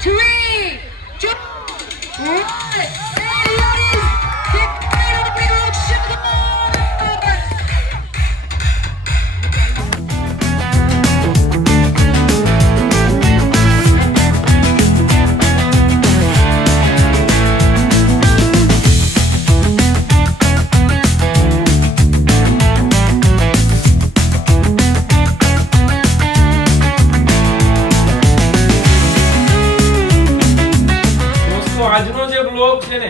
3, 2, 1. આજનો જે બ્લોગ છે ને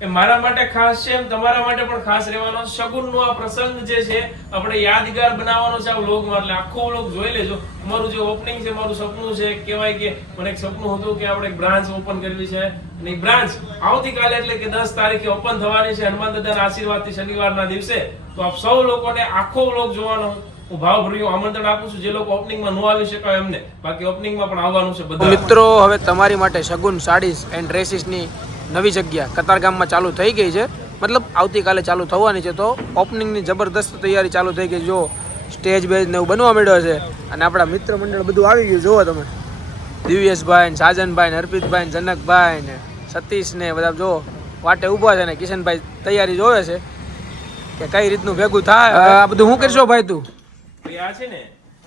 એ મારા માટે ખાસ છે, એમ તમારા માટે પણ ખાસ રહેવાનો. શગુનનો આ પ્રસંગ જે છે આપણે યાદગાર બનાવવાનો છે આ બ્લોગમાં, એટલે આખો બ્લોગ જોઈ લેજો. અમારું જે ઓપનિંગ છે, મારું સપનું છે, કહેવાય કે મને એક સપનું હતું કે આપણે એક બ્રાન્ચ ઓપન કરવી છે, અને એ બ્રાન્ચ આવતીકાલે એટલે કે 10 તારીખે ઓપન થવાની છે હનુમાન દાદાના આશીર્વાદથી શનિવારના દિવસે. તો આપ સૌ લોકોને આખો બ્લોગ જોવાનો હું ભાવભર્યું આમંત્રણ આપું છું. જે લોકો ઓપનિંગમાં ન આવી શકાય એમને, બાકી ઓપનિંગમાં પણ આવવાનું છે બધા મિત્રો. હવે તમારી માટે શગુન સાડીઝ એન્ડ ડ્રેસીસની નવી જગ્યા કતારગામમાં ચાલુ થઈ ગઈ છે, મતલબ આવતીકાલે ચાલુ થવાની છે. તો ઓપનિંગની જબરદસ્ત તૈયારી ચાલુ થઈ ગઈ. જો સ્ટેજ બેજ ને એવું બનવા માંડ્યો છે, અને આપણા મિત્ર મંડળ બધું આવી ગયું. જુઓ તમે, દિવ્યેશભાઈ, સાજનભાઈ, અર્પિતભાઈ, જનકભાઈ ને સતીશ ને બધા જો વાટે ઊભા છે, ને કિશનભાઈ તૈયારી જોવે છે કે કઈ રીતનું ભેગું થાય. આ બધું શું કરશો ભાઈ તું? આ છે ને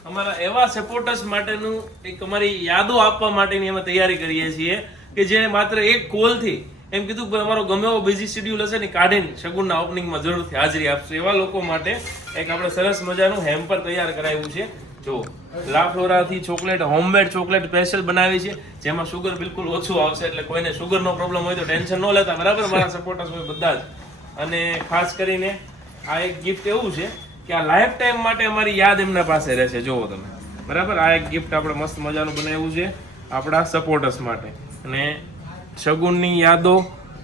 અમારા એવા સપોર્ટર્સ માટેનું એક અમારી યાદો આપવા માટેની અમે તૈયારી કરીએ છીએ કે જે માત્ર એક કોલથી એમ કીધું કે અમારો ગમે એવો બિઝી શેડ્યુલ હશે ને કાઢીને શગુનના ઓપનિંગમાં જરૂરથી હાજરી આપશે. એવા લોકો માટે એક આપણે સરસ મજાનું હેમ્પર તૈયાર કરાવ્યું છે. જો લા ફ્લોરાથી ચોકલેટ, હોમમેડ ચોકલેટ સ્પેશિયલ બનાવી છે, જેમાં સુગર બિલકુલ ઓછું આવશે. એટલે કોઈને સુગરનો પ્રોબ્લેમ હોય તો ટેન્શન ન લેતા, બરાબર? મારા સપોર્ટર્સ હોય બધા જ. અને ખાસ કરીને આ એક ગિફ્ટ એવું છે કે આ લાઈફ ટાઈમ માટે અમારી યાદ એમના પાસે રહેશે. જોવો તમે, બરાબર? આ એક ગિફ્ટ આપણે મસ્ત મજાનું બનાવ્યું છે આપણા સપોર્ટર્સ માટે. અને શગુનની યાદો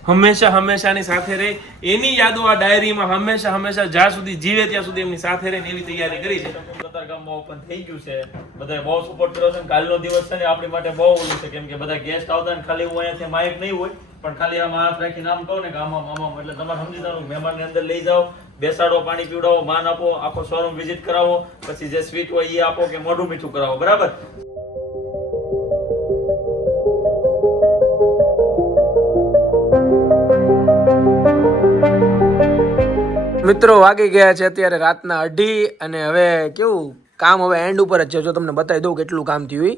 હંમેશા હંમેશાની સાથે રહે, એની યાદો આ ડાયરીમાં હંમેશા હંમેશા જ્યાં સુધી જીવે ત્યાં સુધી એમની સાથે રહે એવી તૈયારી કરી છે. કતારગામમાં ઓપન થઈ ગયું છે, બધાએ બહુ સપોર્ટ કર્યો છે. કાલનો દિવસ છે ને આપણી માટે બહુ ઓલું છે, કેમ કે બધા ગેસ્ટ આવતા ને ખાલી હું અહીંયાથી માઇક નહીં હોય, પણ ખાલી આમાં હાથ રાખીને આમ કહું ને કે આમાં મામા, એટલે તમારે સમજી જવાનું. મહેમાનને અંદર લઈ જાઓ, બેસાડો, પાણી પીવડાવો, માન આપો, આખો શોરૂમ વિઝિટ કરાવો, પછી જે સ્વીટ હોય એ આપો કે મોઢું મીઠું કરાવો, બરાબર? મિત્રો વાગી ગયા છે અત્યારે રાતના 2:30, અને હવે કેવું કામ હવે એન્ડ ઉપર જ છે. જો તમને બતાવી દઉં કેટલું કામ થયું.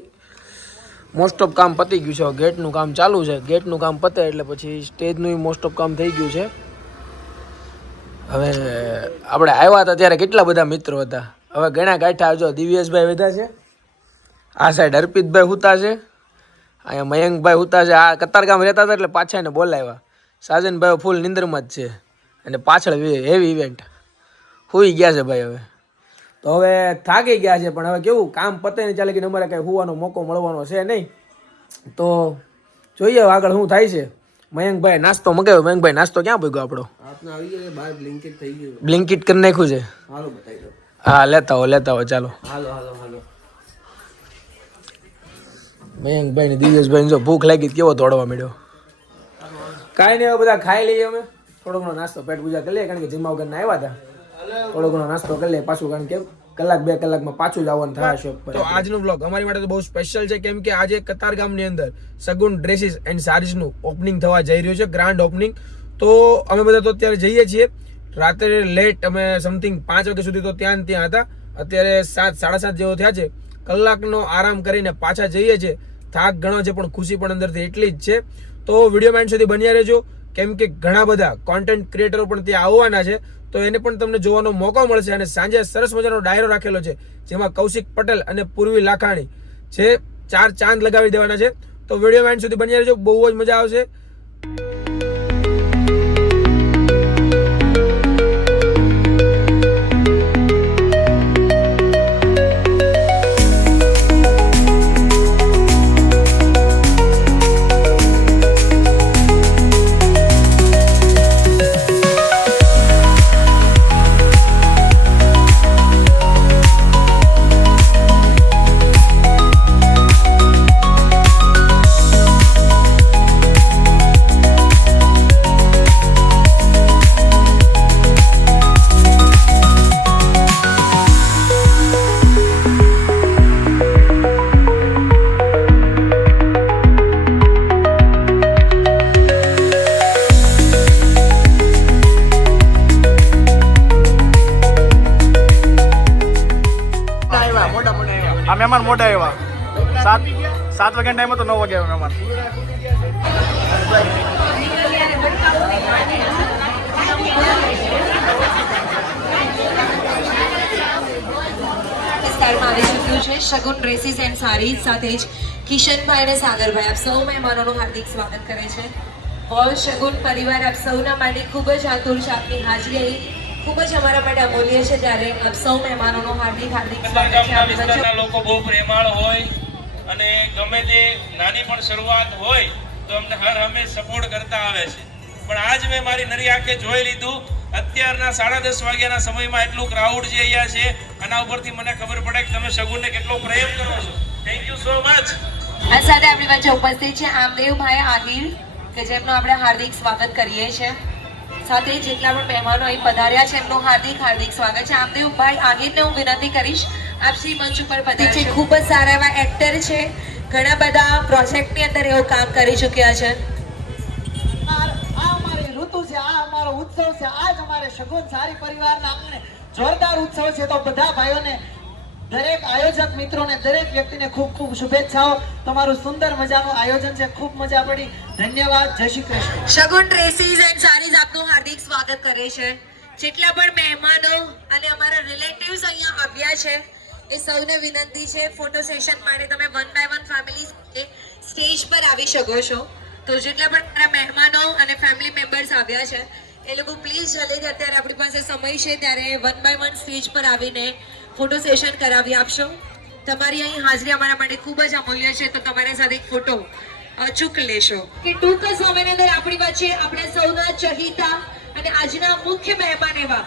મોસ્ટ ઓફ કામ પતી ગયું છે. ગેટનું કામ ચાલુ છે. ગેટનું કામ પતે એટલે પછી સ્ટેજનું મોસ્ટ ઓફ કામ થઈ ગયું છે. હવે આપણે આવ્યા હતા ત્યારે કેટલા બધા મિત્રો હતા, હવે ઘણા ગાંઠા. જો દિવ્યેશભાઈ બેઠા છે, આ સાઈડ અર્પિતભાઈ હુતા છે, અહીંયા મયંકભાઈ હુતા છે. આ કતારગામ રહેતા હતા એટલે પાછા એને બોલાવ્યા. સાજનભાઈ ફૂલ નિંદરમાં જ છે, અને પાછળ હેવી ઇવેન્ટ હુઈ ગયા છે ભાઈ. હવે તો હવે થાકી ગયા છે, પણ હવે કેવું કામ પતે ને ચાલે કે અમારે કાંઈ હુવાનો મોકો મળવાનો છે નહીં. તો જોઈએ આગળ શું થાય છે. મયંકભાઈ નાસ્તો મગાવ્યો. મયંકભાઈ નાસ્તો ક્યાં ભેગો આપણો? બ્લિંકિટ કરી નાખ્યું છે. હા, લેતા હો ચાલો. મયંકભાઈ ને દિવ્યેશભાઈ જો ભૂખ લાગી કેવો દોડવા મળ્યો. કાંઈ નહીં, હવે બધા ખાઈ લઈએ. અમે થોડો ઘણો નાસ્તો પેટ પૂજા કરી લઈએ, કારણ કે જમવા વગરના આવ્યા હતા. થોડો ઘણો નાસ્તો કરી લઈએ પાછું, કારણ કે 1-2 કલાકમાં પાછું જ આવવાનું થાય શોપ પર. તો આજનો બ્લોગ અમારી માટે તો બહુ સ્પેશિયલ છે, કેમ કે આજે કતારગામની અંદર શગુન ડ્રેસીસ એન્ડ સારીઝનું ઓપનિંગ થવા જઈ રહ્યું છે, ગ્રાન્ડ ઓપનિંગ. તો અમે બધા તો અત્યારે જઈએ છીએ. રાત્રે લેટ અમે સમથિંગ 5 વાગ્યા સુધી તો ત્યાં હતા. અત્યારે 7-7:30 જેવો થયા છે. કલાકનો આરામ કરીને પાછા જઈએ છીએ. થાક ઘણો છે, પણ ખુશી પણ અંદરથી એટલી જ છે. તો વિડીયો એન્ડ સુધી બન્યા રહેજો, કેમ કે ઘણા બધા કોન્ટેન્ટ ક્રિએટરો પણ ત્યાં આવવાના છે. તો એને પણ તમને જોવાનો મોકો મળશે. અને સાંજે સરસ મજાનો ડાયરો રાખેલો છે, જેમાં કૌશિક પટેલ અને પૂર્વી લાખાણી છે 4 ચાંદ લગાવી દેવાના છે. તો વિડીયો એન્ડ સુધી બન્યા રહેજો, બહુ જ મજા આવશે. સાત વાગ્યાનો ટાઈમ હતો, 9 વાગે આવ્યો મહેમાન. વિસ્તારમાં આવી ચૂક્યું છે શગુન ડ્રેસીસ એન્ડ સારીઝ સાથે જ કિશનભાઈ અને સાગરભાઈ આપ સૌ મહેમાનોનું હાર્દિક સ્વાગત કરે છે. ઓલ શગુન પરિવાર આપ સૌના માટે ખૂબ જ આતુર છે. આપની હાજરી અહીં ખૂબ જ અમારા માટે અમૂલ્ય છે, ત્યારે આપ સૌ મહેમાનોનું હાર્દિક સ્વાગત છે. આપણી વચ્ચે વિસ્તારના લોકો બહુ પ્રેમાળ હોય અને ગમે તે નાની પણ શરૂઆત હોય તો અમને હર હંમેશ સપોર્ટ કરતા આવે છે. પણ આજ મેં મારી નરી આંખે જોઈ લીધું, અત્યારના 10:30 વાગ્યાના સમયમાં એટલું ક્રાઉડ જે અહીંયા છે, આના ઉપરથી મને ખબર પડે કે તમે શગુનને કેટલો પ્રેમ કરો છો. Thank you so much. આ સાથે આપણી વચ્ચે ઉપસ્થિત છે આમદેવભાઈ આહિર કે જેમનું આપણે હાર્દિક સ્વાગત કરીએ છીએ. સાથે જેટલા પણ મહેમાનો અહીં પધાર્યા છે એમનું હાર્દક સ્વાગત છે. આમદેવભાઈ આહિરને હું વિનંતી કરીશ આપ શ્રી મંચ ઉપર પધારજો. ખૂબ જ સારા એવા એક્ટર છે, ઘણા બધા પ્રોજેક્ટની અંદર એવું કામ કરી ચૂક્યા છે. આ અમારી ઋતુ છે, આ અમારો ઉત્સવ છે, આજ અમારે શગુન સારી પરિવારના આંગણે જોરદાર ઉત્સવ છે. તો બધા ભાઈઓને, દરેક આયોજક મિત્રોને, દરેક વ્યક્તિને ખૂબ ખૂબ શુભેચ્છાઓ. તમારું સુંદર મજાનું આયોજન છે, ખૂબ મજા પડી. ધન્યવાદ. જય Shri Krishna. Shagun dresses and saris આપનું હાર્દિક સ્વાગત કરે છે. જેટલા પણ મહેમાનો અને અમારા રિલેટિવ્સ અહીંયા આવ્યા છે એ સૌને વિનંતી છે ફોટો સેશન માટે તમે 1 by 1 ફેમિલી સ્ટેજ પર આવી શકો છો. તો જેટલા પણ મારા મહેમાનો અને ફેમિલી મેમ્બર્સ આવ્યા છે એ લોકો પ્લીઝ જલ્દી અત્યારે આપણી પાસે સમય છે ત્યારે 1 by 1 સ્ટેજ પર આવીને ફોટો સેશન કરાવી આપશો. તમારી અહીં હાજરી અમારા માટે ખૂબ જ અમૂલ્ય છે, તો તમારા સાથે એક ફોટો અચૂક લેશો. કે ટૂંક સમયની અંદર આપણી વચ્ચે આપણે સૌના ચહિતા અને આજના મુખ્ય મહેમાન એવા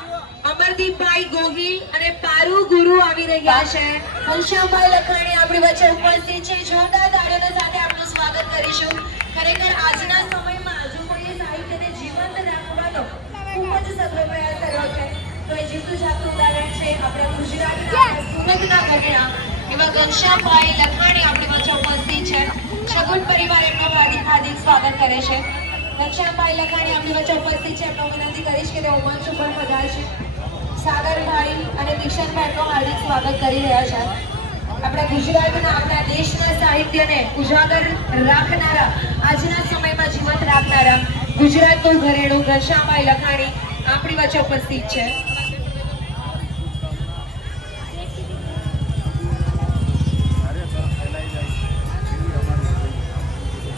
અમરદીપભાઈ ગોહિલ અને પારુ ગુરુ આવી રહ્યા છે. ઘનશ્યામભાઈ લખાણી આપણી વચ્ચે ઉપસ્થિત છે. જોરદાર તાળીઓના સાથે આપનું સ્વાગત કરીશું. ખરેખર આજના સમયમાં હજુ કોઈએ સાહિત્યને જીવંત રાખવાનો ખૂબ જ સઘળો પ્રયાસ કર્યો છે. તો એ જીવતું જાગતું ઉદાહરણ છે આપણા ગુજરાતના સુરતના ઘરેણા એવા ઘનશ્યામભાઈ લખાણી આપણી વચ્ચે ઉપસ્થિત છે. શગુન પરિવાર એમનું હાર્દિક સ્વાગત કરે છે. ઘનશ્યામભાઈ લખાણી આપણી વચ્ચે ઉપસ્થિત છે. એમનો વિનંતી કરીશ કે તે મંચ ઉપર પધારશે. સાગરભાઈ અને કિશનભાઈનું હાર્દિક સ્વાગત કરી રહ્યા છે. આપણા ગુજરાતના, આપણા દેશના સાહિત્યને ઉજાગર રાખનારા, આજના સમયમાં જીવંત રાખનારા ગુજરાતનું ઘરેણું ઘનશ્યામભાઈ લખાણી આપણી વચ્ચે ઉપસ્થિત છે.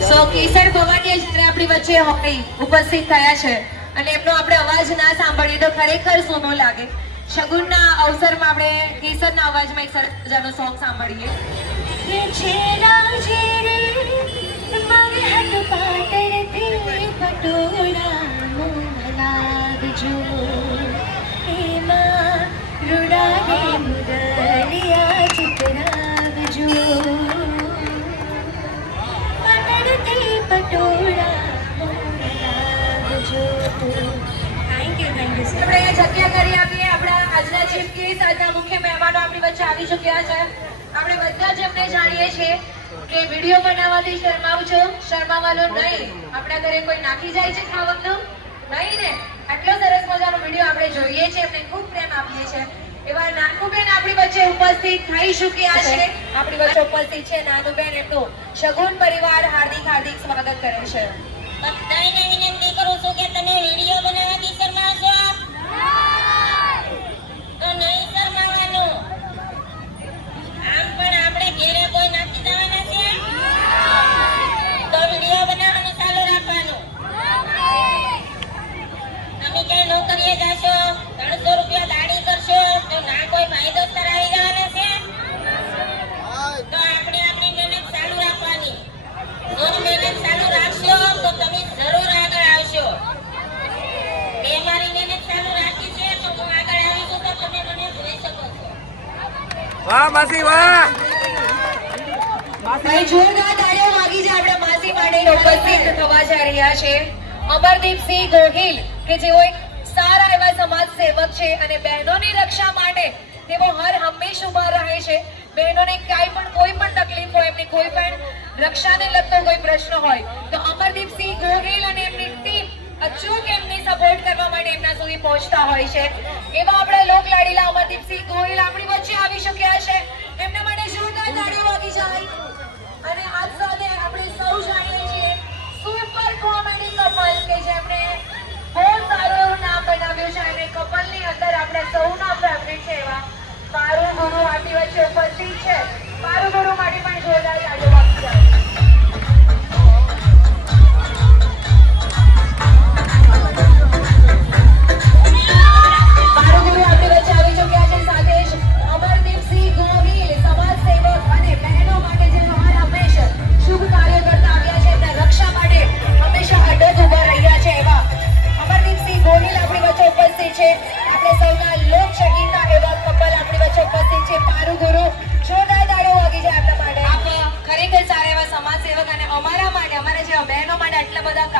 સો કેસર ભવાનિયા જ્યારે આપણી વચ્ચે હોય ઉપસ્થિત થયા છે અને એમનો આપણે અવાજ ના સાંભળીએ તો ખરેખર સોનો લાગે. શગુનના અવસરમાં આપણે કેસરના અવાજમાં એક સરસ મજાનું સોંગ સાંભળીએ. આપણે જગ્યા કરી આપીએ. આપણા આજના ચીફ ગેસ્ટ, આજના મુખ્ય મહેમાનો આપણી વચ્ચે આવી ચૂક્યા છે. આપણે બધા જ એમને જાણીએ છીએ કે વિડીયો બનાવવાથી શરમાવજો, શરમાવાનું નહીં. આપણા ઘરે કોઈ નાખી જાય છે ખાવાનું નહીં ને. આટલો સરસ મજાનો વિડીયો આપણે જોઈએ છીએ, એમને ખૂબ પ્રેમ આપીએ છીએ. એવા નાનુબેન આપણી વચ્ચે ઉપસ્થિત થઈ ચૂક્યા છે. આપણી વચ્ચે ઉપસ્થિત છે નાનુબેન, એમનું શગુન પરિવાર હાર્દિક સ્વાગત કરે છે. બધાને વિનંતી કરું છું કે તમે વિડીયો બનાવવાથી શરમાવશો તો નહીં શરમાવાનું. આમ પણ આપણે ઘેરે કોઈ નાખી જવાના છે તો વિડીયો બનાવવાનું ચાલુ રાખવાનું. તમે ક્યાંય નોકરીએ જાશો, 300 રૂપિયા દાડી કરશો તો ના કોઈ ભાઈ દોસ્તર આવી જવાના છે. તો આપણે આપણી મહેનત ચાલુ રાખવાની. જો મહેનત ચાલુ રાખશો તો તમે જરૂર આગળ આવશો. મેં મારી મહેનત ચાલુ રાખી છે તો હું આગળ આવી છું, તો તમે મને જોઈ શકો છો. વાહ માસી વાહ. ભાઈ જોરદાર તાળીઓ વાગી છે આપણા માસી માટે ઉપસ્થિત થવા જઈ રહ્યા છે અમરદીપસિંહ ગોહિલ કે જેઓ એક સારા એવા સમાજ સેવક છે અને બહેનોની રક્ષા માટે તેઓ હર હંમેશ ઉભા રહે છે. બહેનોને કાંઈ પણ કોઈ પણ તકલીફ હોય, એમની કોઈ પણ રક્ષાને લગતો કોઈ પ્રશ્ન હોય તો અમરદીપસિંહ ગોહિલ અને એમની ટીમ અચૂક એમની સપોર્ટ કરવા માટે એમના સુધી પહોંચતા હોય છે. એવા આપણા લોકલાડીલા અમરદીપસિંહ ગોહિલ આપણી વચ્ચે આવી શક્યા છે. એમના માટે જોરદાર તાળીઓ વાગી જાય.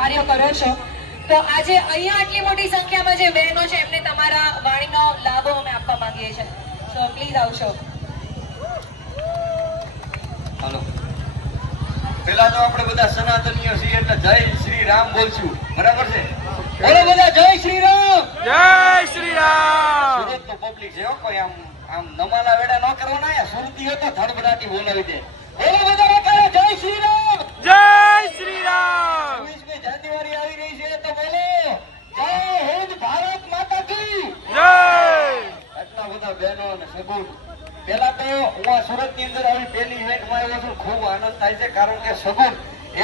કાર્ય કરો છો. તો આજે અહીંયા આટલી મોટી સંખ્યામાં જે બહેનો છે એમને તમારા વાણીનો લાભો અમે આપવા માંગીએ છીએ. સો પ્લીઝ આવશો. હાલો પેલા તો આપણે બધા સનાતનીઓ છીએ એટલે જય શ્રી રામ બોલશું, બરાબર છે? બોલો બધા જય શ્રી રામ. જય શ્રી રામ. સુરત તો પબ્લિક છે હો, કોઈ આમ આમ નમાલા વેડા ન કરવાના. યા સુરતી હોય તો ધડબડાટી બોલાવી દે. બોલો બધા વખાણે જય શ્રી રામ. જય શ્રી રામ. 26મી જાન્યુઆરી આવી રહી છે તો બોલો જય હિન્દ ભારત માતા કી જય. આટલા બધા બહેનો અને સગુણ. પેલા તો હું આ સુરત ની અંદર આવી પહેલી ઇવેન્ટમાં આવ્યો છું, ખૂબ આનંદ થાય છે. કારણ કે સગુણ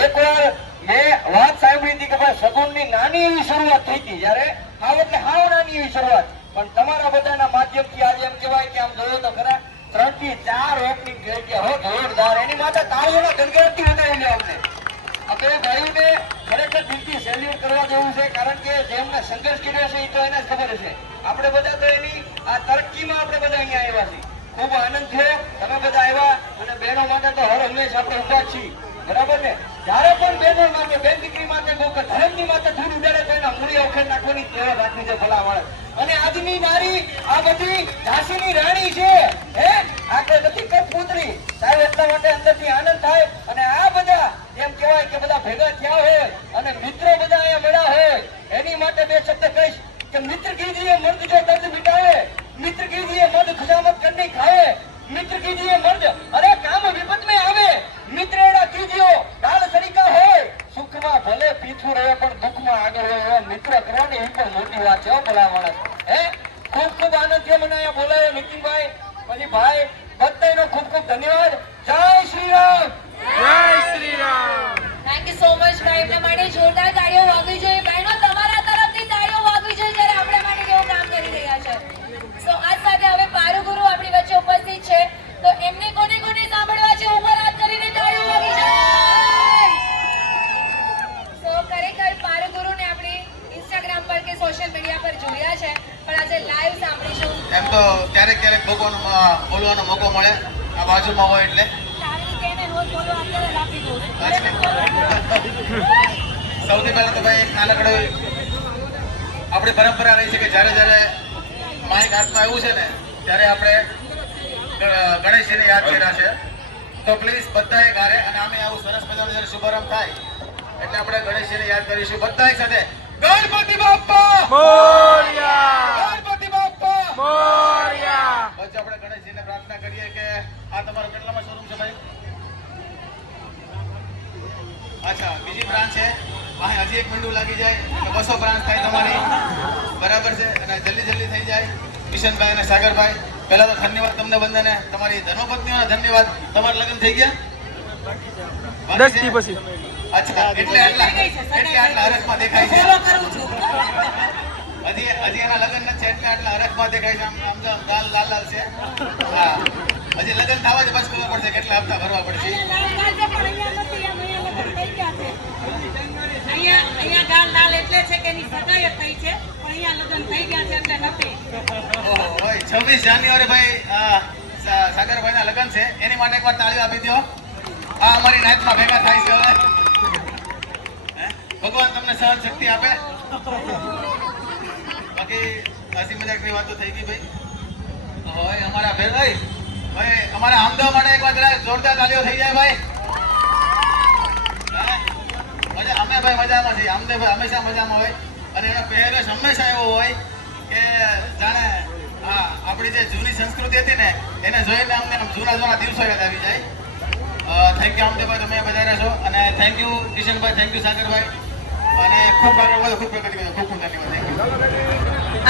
એકવાર મેં વાત સાંભળી હતી કે ભાઈ સગુણની નાની એવી શરૂઆત થઈ હતી, જ્યારે હાવ એટલે હાવ નાની એવી શરૂઆત. પણ તમારા બધાના માધ્યમથી આજે એમ કહેવાય કે આમ જોયો તો ખરા 3 થી 4 ઓપનિંગ થઈ ગયા હો, જોરદાર. એની માટે તાળીઓના ગણગણથી વધાવી લે અમને. આપણે ભાઈઓને ખરેખર દિલથી સેલ્યુટ કરવા જેવું છે. કારણ કે જેમને સંઘર્ષ કર્યો છે એ તો એને જ ખબર હશે. આપણે બધા તો એની આ તરક્કીમાં આપણે બધા અહીંયા આવ્યા છીએ. ખૂબ આનંદ થયો તમે બધા આવ્યા, અને બહેનો માટે તો હર હંમેશ આપણે ઉભા જ છીએ, બરાબર ને? જ્યારે પણ બહેનો માટે, બેન દીકરી માટે, કોઈ ધર્મની માટે ધૂળ ઉડાડે તો એના મૂળી અવખેડ નાખવાની ટેવ રાખવી છે ભલા માણસ. અને આજની નારી આ બધી ઝાંસીની રાણી છે, હે આપણે નથી કઠપૂતળી સાહેબ. એટલા માટે અંદરથી આનંદ થાય. અને આ બધા એમ કહેવાય કે બધા ભેગા થયા હોય અને મિત્રો બધા અહીંયા મળ્યા હોય, એની માટે બે શબ્દ કહીશ કે મિત્ર કીજીએ મર્દ જો દર્દ મિટાવે, मित्र कीजिए मर्द खुशामद करने खाए, मित्र कीजिए मर्द अरे काम विपत में आवे, मित्र एड़ा कीजियो डाल सरीका હોય, સુખમાં ભલે પીછું રહે પણ દુઃખમાં આગળ હોય એવા મિત્ર કરવાની એ પણ મોટી વાત છે ભલા માણસ. હે ખૂબ ખૂબ આનંદ થયો મને અહીંયા બોલાયો નીતિનભાઈ, પછી ભાઈ બધાનો ખૂબ ખૂબ ધન્યવાદ. જય શ્રી રામ. જય Shri Ram. Thank you so much ભાઈ. એમના માટે જોરદાર તાળીઓ વાગવી જોઈએ. બહેનો તમારા તરફથી તાળીઓ વાગવી જોઈએ જ્યારે આપણા માટે કેવું કામ કરી રહ્યા છે. તો આ સાથે હવે પારુ ગુરુ આપણી વચ્ચે ઉપસ્થિત છે, તો એમને કોને કોને સાંભળવા છે ઉપર હાથ કરીને તાળીઓ વાગી જાય. તો ખરેખર પારુ ગુરુને આપણી ઇન્સ્ટાગ્રામ પર કે સોશિયલ મીડિયા પર જોયા છે, પણ આજે લાઈવ સાંભળીશું. એમ તો ક્યારેક ક્યારેક ભગવાન બોલવાનો મોકો મળે આ બાજુમાં હોય એટલે. સૌથી પહેલા તો ભાઈ એક નાનકડો આપણી પરંપરા રહી છે કે જ્યારે જ્યારે માઇક હાથમાં આવ્યું છે ને ત્યારે આપણે ગણેશજીને યાદ કર્યા છે. તો પ્લીઝ બધાએ ગારે અને આમે આવું સરસ મજાનો જ્યારે શુભારંભ થાય એટલે આપણે ગણેશજીને યાદ કરીશું બધા એક સાથે. ગણપતિ બાપ્પા મોરયા. ગણપતિ બાપ્પા મોરયા. પછી આપણે ગણેશજીને પ્રાર્થના કરીએ કે આ તમારો કેટલામાં શોરૂમ છે ભાઈ? અચ્છા, બીજી બ્રાન્ચ છે. અહીં હજી 1 મિનિટ લાગી જાય તો 200 બ્રાન્ચ થાય તમારી, બરાબર છે? અને જલ્દી જલ્દી થઈ જાય. કિશનભાઈ અને સાગરભાઈ, પહેલા તો ધન્યવાદ તમને બંનેને. તમારી ધર્મપત્નીઓને ધન્યવાદ. તમારા લગ્ન થઈ ગયા? 10 થી પછી. અચ્છા, એટલે આટલા હરખમાં દેખાય છે. હજી એના લગ્ન નથી એટલે આટલા હરખમાં દેખાય છે. આમ જો ગાલ લાલ લાલ છે. હા, હજી લગ્ન થવા જ બસ ખબર પડશે કેટલા હપ્તા ભરવા પડશે. અહીંયા ગાલ લાલ એટલે છે કે એની સગાઈ થઈ છે, પણ અહીંયા લગ્ન થઈ ગયા છે એટલે નથી. ઓહો ભાઈ, 26 જાન્યુઆરી ભાઈ સાગરભાઈના લગ્ન છે, એની માટે એકવાર તાળીઓ આપી દો. આ અમારી નાઈટમાં ભેગા થાય છે હવે. ભગવાન તમને સહન શક્તિ આપે. બાકી હસી મજાકની વાતો થઈ ગઈ ભાઈ. હવે અમારા ભાઈ અમારા આમદાવ માટે એકવાર જરા જોરદાર તાળીઓ થઈ જાય ભાઈ. અમે ભાઈ મજામાં છીએ. આમદેવભાઈ હંમેશા મજામાં હોય અને એનો પહેરવેશ હંમેશા એવો હોય કે જાણે હા આપણી જે જૂની સંસ્કૃતિ હતી ને એને જોઈને અમને જૂના દિવસો યાદ આવી જાય. થેન્ક યુ આમદેવભાઈ, તમે વધારે છો. અને થેન્ક યુ કિશનભાઈ, થેન્ક યુ સાગરભાઈ. અને ખૂબ આગળ વધો, ખૂબ પ્રગતિ કરો. ખૂબ ખૂબ ધન્યવાદ. Thank you.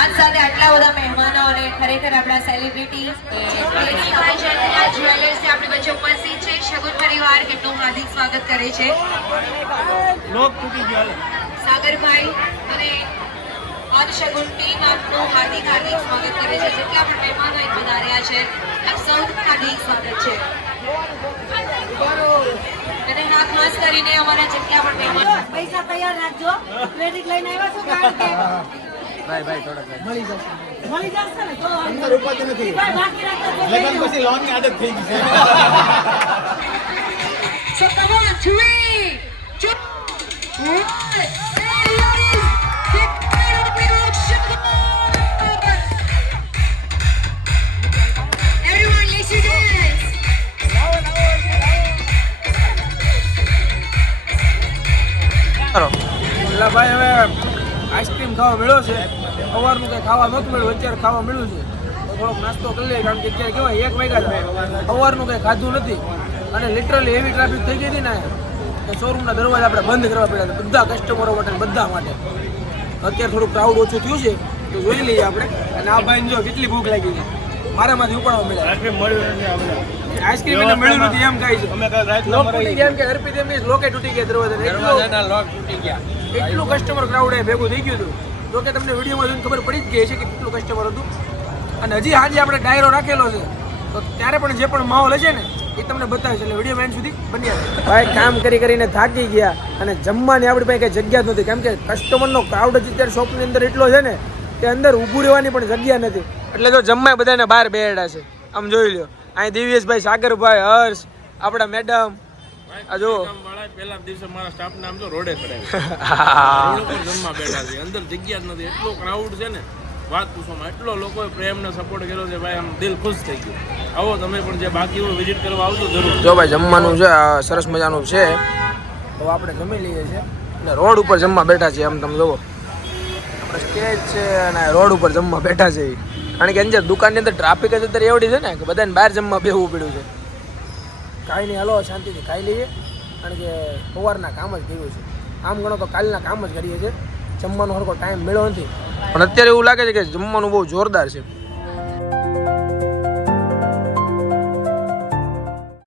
આજ સાથે આટલા બધા મહેમાનો અને ખરેખર આપણા સેલિબ્રિટી જ્વેલર્સ આપણી વચ્ચે ઉપસ્થિત છે. શગુન પરિવાર એમનું હાર્દિક સ્વાગત કરે છે. સાગરભાઈ અને શગુન ટીમ આપનું હાર્દિક સ્વાગત કરે છે. જેટલા પણ મહેમાનો અહીં પધાર્યા છે આપ સૌનું હાર્દિક સ્વાગત છે. અને હા, ખાસ કરીને અમારા જેટલા પણ મહેમાનો પૈસા તૈયાર રાખજો, ક્રેડિટ લઈને આવ્યા છો કારણ કે ભાઈ થોડાક મળી જશે ને તો અંદર ઉપાધિ નથી. બાકી રાખતા લગ્ન પછી લોન ની આદત થઈ ગઈ છે. So come on, 3, 2, 1. એટલે ભાઈ હવે આઈસ્ક્રીમ ખાવા મળ્યો છે. સવારનું કંઈ ખાવા નહોતું મળ્યું, અત્યારે ખાવા મળ્યું છે. તો થોડોક નાસ્તો કરી લઈએ, કારણ કે અત્યારે કેવાય 1 વાગ્યા સવારનું કંઈ ખાધું નથી અને લિટરલી એવી ટ્રાફિક થઈ ગઈ હતી ને કે શોરૂમના દરવાજા આપણે બંધ કરવા પડ્યા હતા, બધા કસ્ટમરો માટે, બધા માટે. અત્યારે થોડું ક્રાઉડ ઓછું થયું છે તો જોઈ લઈએ આપણે. અને આ ભાઈને જો કેટલી ભૂખ લાગી છે, મારામાંથી ઉપાડવા મળ્યા. આઈસ્ક્રીમ મળ્યું નથી આપણે. આઈસ્ક્રીમ એને મળ્યું નથી એમ કહે છે. અમે કાલ રાતના લોક તૂટી ગયા એમ કે હરપી તેમ લોકે તૂટી ગયા દરવાજા. લોક તૂટી ગયા. એટલું કસ્ટમર ક્રાઉડ ભેગું થઈ ગયું હતું. જો કે તમને વિડીયોમાં જોઈને ખબર પડી જ ગઈ છે કે કેટલું કસ્ટમર હતું. અને હજી આજે આપણે ડાયરો રાખેલો છે તો ત્યારે પણ જે પણ માહોલ હશે ને એ તમને બતાવીશ, એટલે વિડીયો એન્ડ સુધી બન્યા રહે. ભાઈ કામ કરીને થાકી ગયા અને જમવાની આપણી પાસે કઈ જગ્યા જ નથી, કેમ કે કસ્ટમરનો ક્રાઉડ જ અત્યારે શોપની અંદર એટલો છે ને કે અંદર ઊભું રહેવાની પણ જગ્યા નથી. એટલે જો જમવા બધાને બહાર બેઠા છે. આમ જોઈ લ્યો, અહીં દિવ્યેશભાઈ, સાગરભાઈ, હર્ષ, આપણા મેડમ. આ જો પહેલા દિવસે મારા સ્ટાફ નામ તો રોડે ચડાવ્યું, જમવા બેઠા છે, અંદર જગ્યા જ નથી, એટલો ક્રાઉડ છે ને વાત પૂછવામાં. એટલો લોકોએ પ્રેમને સપોર્ટ કર્યો છે ભાઈ, આમ દિલ ખુશ થઈ ગયું. આવો તમે પણ જે બાકી હોય વિઝિટ કરવા આવજો જરૂર. જો ભાઈ જમવાનું છે, સરસ મજાનું છે. તો આપણે જમી લઈએ છીએ અને રોડ ઉપર જમવા બેઠા છીએ. આમ તમે જુઓ, આપણે સ્ટેજ છે અને રોડ ઉપર જમવા બેઠા છે. કારણ કે અંદર દુકાનની અંદર ટ્રાફિક જ અત્યારે એવડી છે ને કે બધાને બહાર જમવા બેહવું પડ્યું છે. કાંઈ નહીં, હાલો શાંતિથી ખાઈ લઈએ, કારણ કે સવારના કામ જ કર્યું છે. આમ ગણો તો કાલના કામ જ કરીએ છીએ. જમવાનો સરખો ટાઈમ મળ્યો નથી, પણ અત્યારે એવું લાગે છે કે જમવાનું બહુ જોરદાર છે.